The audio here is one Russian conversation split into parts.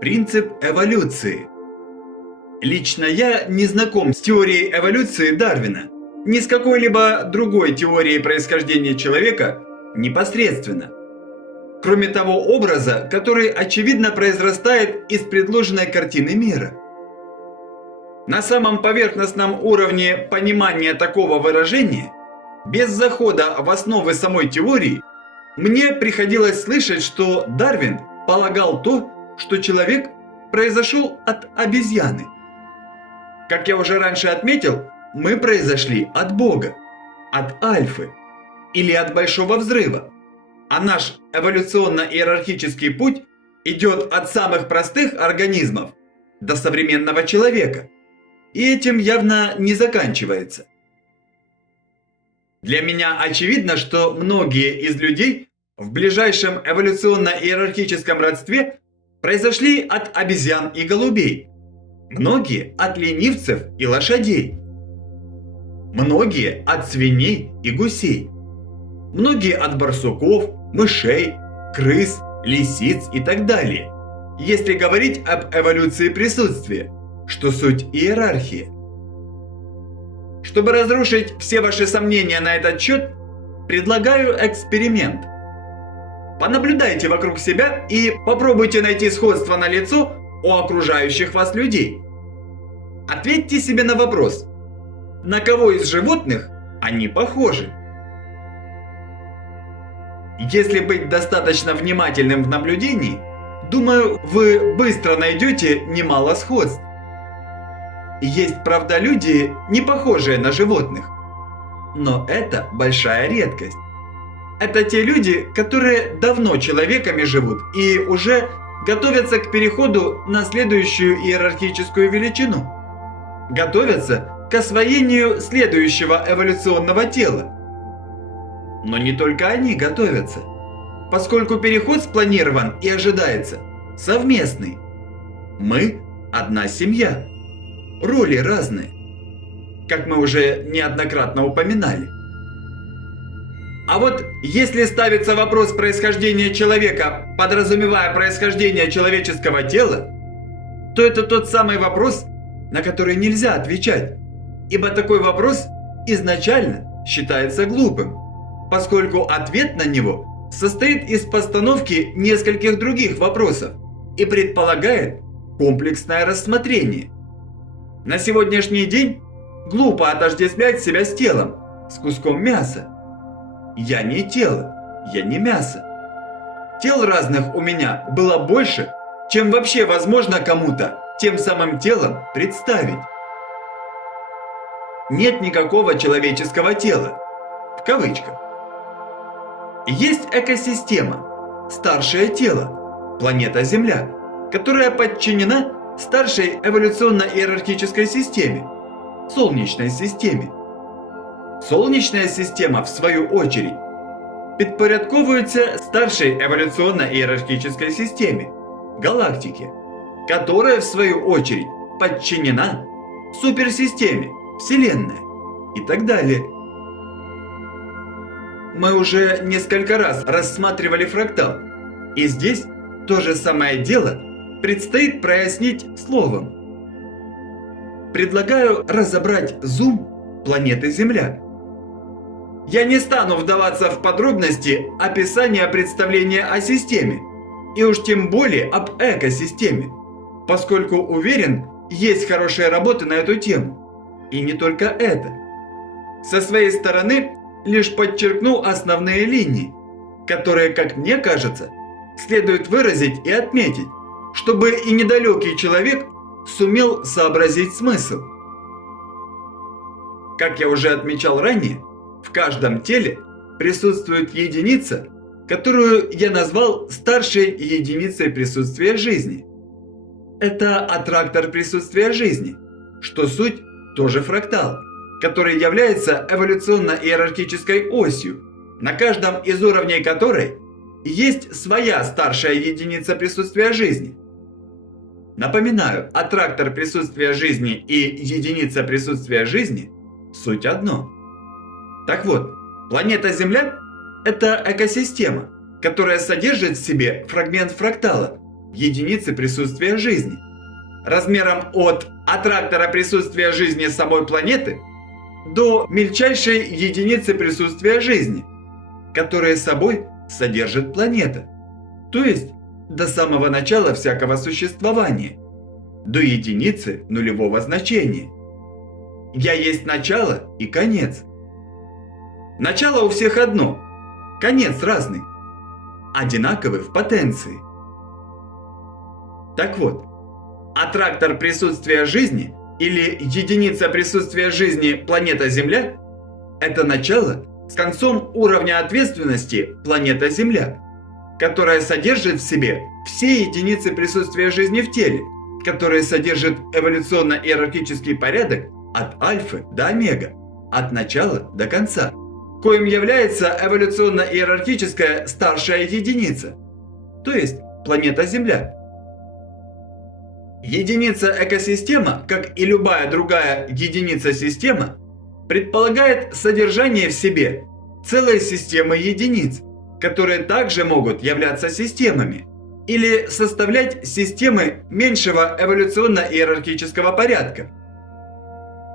Принцип эволюции. Лично я не знаком с теорией эволюции Дарвина, ни с какой-либо другой теорией происхождения человека непосредственно, кроме того образа, который очевидно произрастает из предложенной картины мира. На самом поверхностном уровне понимания такого выражения, без захода в основы самой теории, мне приходилось слышать, что Дарвин полагал то, что человек произошел от обезьяны. Как я уже раньше отметил, мы произошли от Бога, от Альфы или от Большого Взрыва, а наш эволюционно-иерархический путь идет от самых простых организмов до современного человека, и этим явно не заканчивается. Для меня очевидно, что многие из людей в ближайшем эволюционно-иерархическом родстве произошли от обезьян и голубей, многие от ленивцев и лошадей, многие от свиней и гусей, многие от барсуков, мышей, крыс, лисиц и так далее, если говорить об эволюции присутствия, что суть иерархии. Чтобы разрушить все ваши сомнения на этот счет, предлагаю эксперимент. Понаблюдайте вокруг себя и попробуйте найти сходство на лицо у окружающих вас людей. Ответьте себе на вопрос, на кого из животных они похожи. Если быть достаточно внимательным в наблюдении, думаю, вы быстро найдете немало сходств. Есть, правда, люди, не похожие на животных, но это большая редкость. Это те люди, которые давно человеками живут и уже готовятся к переходу на следующую иерархическую величину. Готовятся к освоению следующего эволюционного тела. Но не только они готовятся, поскольку переход спланирован и ожидается совместный. Мы – одна семья, роли разные, как мы уже неоднократно упоминали. А вот если ставится вопрос происхождения человека, подразумевая происхождение человеческого тела, то это тот самый вопрос, на который нельзя отвечать, ибо такой вопрос изначально считается глупым, поскольку ответ на него состоит из постановки нескольких других вопросов и предполагает комплексное рассмотрение. На сегодняшний день глупо отождествлять себя с телом, с куском мяса. Я не тело, я не мясо. Тел разных у меня было больше, чем вообще возможно кому-то тем самым телом представить. Нет никакого человеческого тела, в кавычках. Есть экосистема, старшее тело, планета Земля, которая подчинена старшей эволюционно-иерархической системе, Солнечной системе. Солнечная система, в свою очередь, подпорядковывается старшей эволюционно-иерархической системе, галактике, которая, в свою очередь, подчинена суперсистеме, Вселенная и так далее. Мы уже несколько раз рассматривали фрактал, и здесь то же самое дело предстоит прояснить словом. Предлагаю разобрать зум планеты Земля. Я не стану вдаваться в подробности описания представления о системе, и уж тем более об экосистеме, поскольку уверен, есть хорошие работы на эту тему. И не только это. Со своей стороны лишь подчеркну основные линии, которые, как мне кажется, следует выразить и отметить, чтобы и недалекий человек сумел сообразить смысл. Как я уже отмечал ранее, в каждом теле присутствует единица, которую я назвал старшей единицей присутствия жизни. Это аттрактор присутствия жизни, что суть тоже фрактал, который является эволюционно-иерархической осью, на каждом из уровней которой есть своя старшая единица присутствия жизни. Напоминаю, аттрактор присутствия жизни и единица присутствия жизни – суть одно. Так вот, планета Земля – это экосистема, которая содержит в себе фрагмент фрактала, единицы присутствия жизни, размером от аттрактора присутствия жизни самой планеты до мельчайшей единицы присутствия жизни, которая собой содержит планета, то есть до самого начала всякого существования, до единицы нулевого значения. Я есть начало и конец. Начало у всех одно, конец разный, одинаковый в потенции. Так вот, аттрактор присутствия жизни или единица присутствия жизни планета Земля – это начало с концом уровня ответственности планета Земля, которая содержит в себе все единицы присутствия жизни в теле, которые содержат эволюционно-иерархический порядок от альфы до омега, от начала до конца, коим является эволюционно-иерархическая старшая единица, то есть планета Земля. Единица экосистема, как и любая другая единица-система, предполагает содержание в себе целой системы единиц, которые также могут являться системами или составлять системы меньшего эволюционно-иерархического порядка.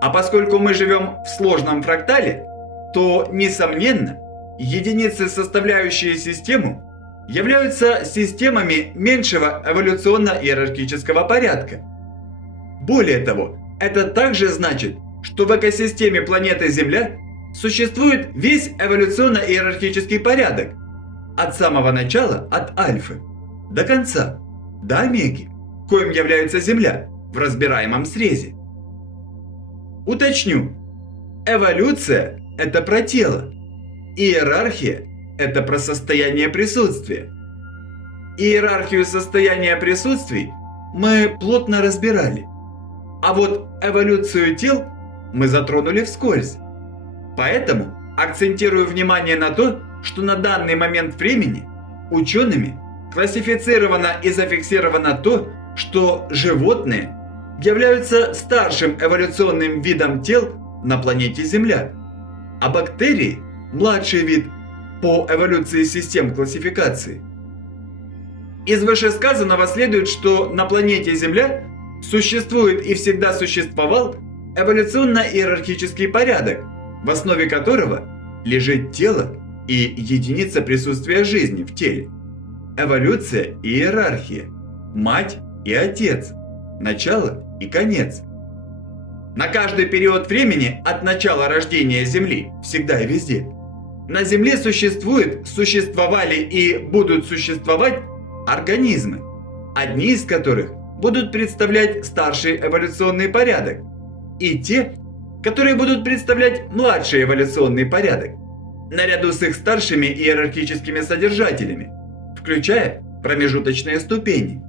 А поскольку мы живем в сложном фрактале, то, несомненно, единицы, составляющие систему, являются системами меньшего эволюционно-иерархического порядка. Более того, это также значит, что в экосистеме планеты Земля существует весь эволюционно-иерархический порядок, от самого начала, от альфы, до конца, до омеги, коим является Земля в разбираемом срезе. Уточню, эволюция – это про тело, иерархия – это про состояние присутствия. Иерархию состояния присутствий мы плотно разбирали, а вот эволюцию тел мы затронули вскользь. Поэтому акцентирую внимание на то, что на данный момент времени учеными классифицировано и зафиксировано то, что животные являются старшим эволюционным видом тел на планете Земля, а бактерии – младший вид по эволюции систем классификации. Из вышесказанного следует, что на планете Земля существует и всегда существовал эволюционно-иерархический порядок, в основе которого лежит тело и единица присутствия жизни в теле. Эволюция и иерархия, мать и отец, начало и конец. На каждый период времени от начала рождения Земли, всегда и везде, на Земле существовали и будут существовать организмы, одни из которых будут представлять старший эволюционный порядок, и те, которые будут представлять младший эволюционный порядок, наряду с их старшими иерархическими содержателями, включая промежуточные ступени,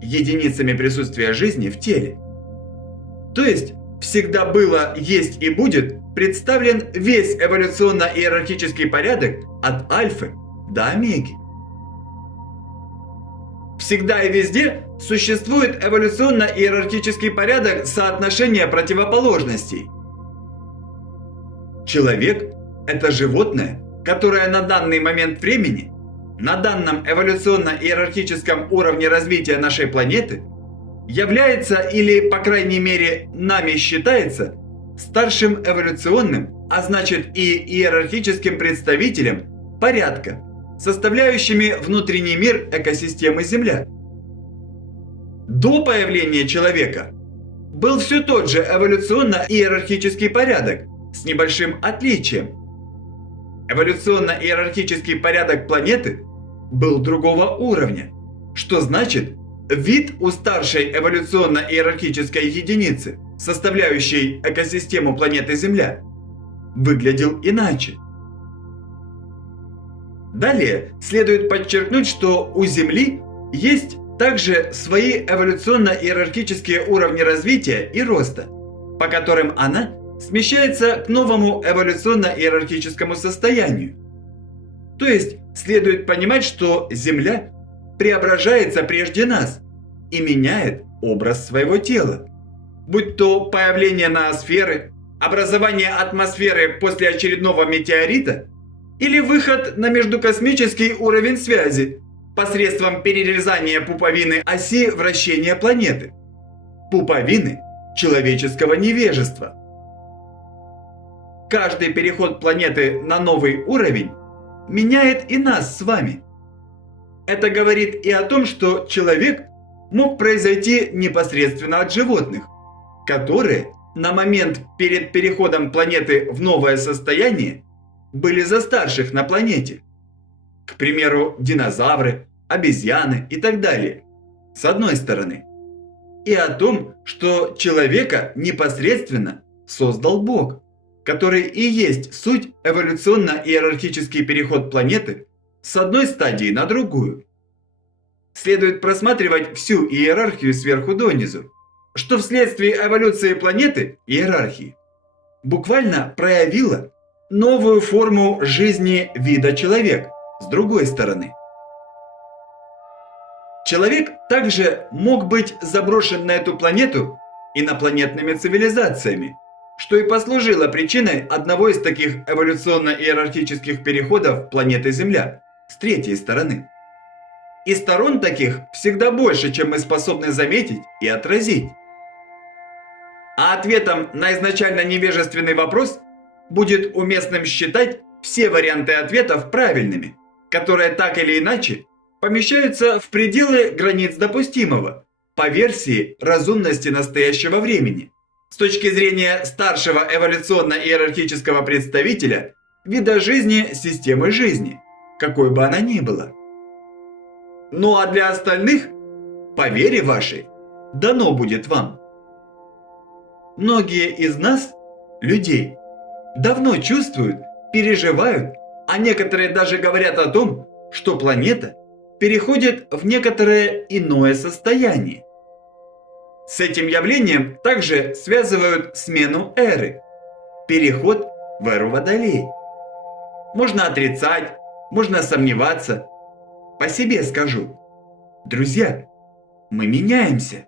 единицами присутствия жизни в теле. То есть, всегда было, есть и будет представлен весь эволюционно-иерархический порядок от альфы до омеги. Всегда и везде существует эволюционно-иерархический порядок соотношения противоположностей. Человек – это животное, которое на данный момент времени, на данном эволюционно-иерархическом уровне развития нашей планеты, является или, по крайней мере, нами считается старшим эволюционным, а значит и иерархическим представителем порядка, составляющими внутренний мир экосистемы Земля. До появления человека был все тот же эволюционно-иерархический порядок с небольшим отличием. Эволюционно-иерархический порядок планеты был другого уровня, что значит, вид у старшей эволюционно-иерархической единицы, составляющей экосистему планеты Земля, выглядел иначе. Далее следует подчеркнуть, что у Земли есть также свои эволюционно-иерархические уровни развития и роста, по которым она смещается к новому эволюционно-иерархическому состоянию. То есть следует понимать, что Земля преображается прежде нас и меняет образ своего тела, будь то появление ноосферы, образование атмосферы после очередного метеорита или выход на междукосмический уровень связи, посредством перерезания пуповины оси вращения планеты, пуповины человеческого невежества. Каждый переход планеты на новый уровень меняет и нас с вами. Это говорит и о том, что человек мог произойти непосредственно от животных, которые на момент перед переходом планеты в новое состояние были за старших на планете. К примеру, динозавры, обезьяны и так далее, с одной стороны. И о том, что человека непосредственно создал Бог, который и есть суть эволюционно-иерархический переход планеты с одной стадии на другую. Следует просматривать всю иерархию сверху донизу, что вследствие эволюции планеты, иерархии, буквально проявила новую форму жизни вида человек с другой стороны. Человек также мог быть заброшен на эту планету инопланетными цивилизациями, что и послужило причиной одного из таких эволюционно-иерархических переходов планеты Земля с третьей стороны. И сторон таких всегда больше, чем мы способны заметить и отразить. А ответом на изначально невежественный вопрос будет уместным считать все варианты ответов правильными, которые так или иначе помещаются в пределы границ допустимого по версии разумности настоящего времени с точки зрения старшего эволюционно-иерархического представителя вида жизни системы жизни, какой бы она ни была. Ну а для остальных, по вере вашей, дано будет вам. Многие из нас, людей, давно чувствуют, переживают, а некоторые даже говорят о том, что планета переходит в некоторое иное состояние. С этим явлением также связывают смену эры, переход в эру Водолей. Можно отрицать, можно сомневаться. По себе скажу. Друзья, мы меняемся.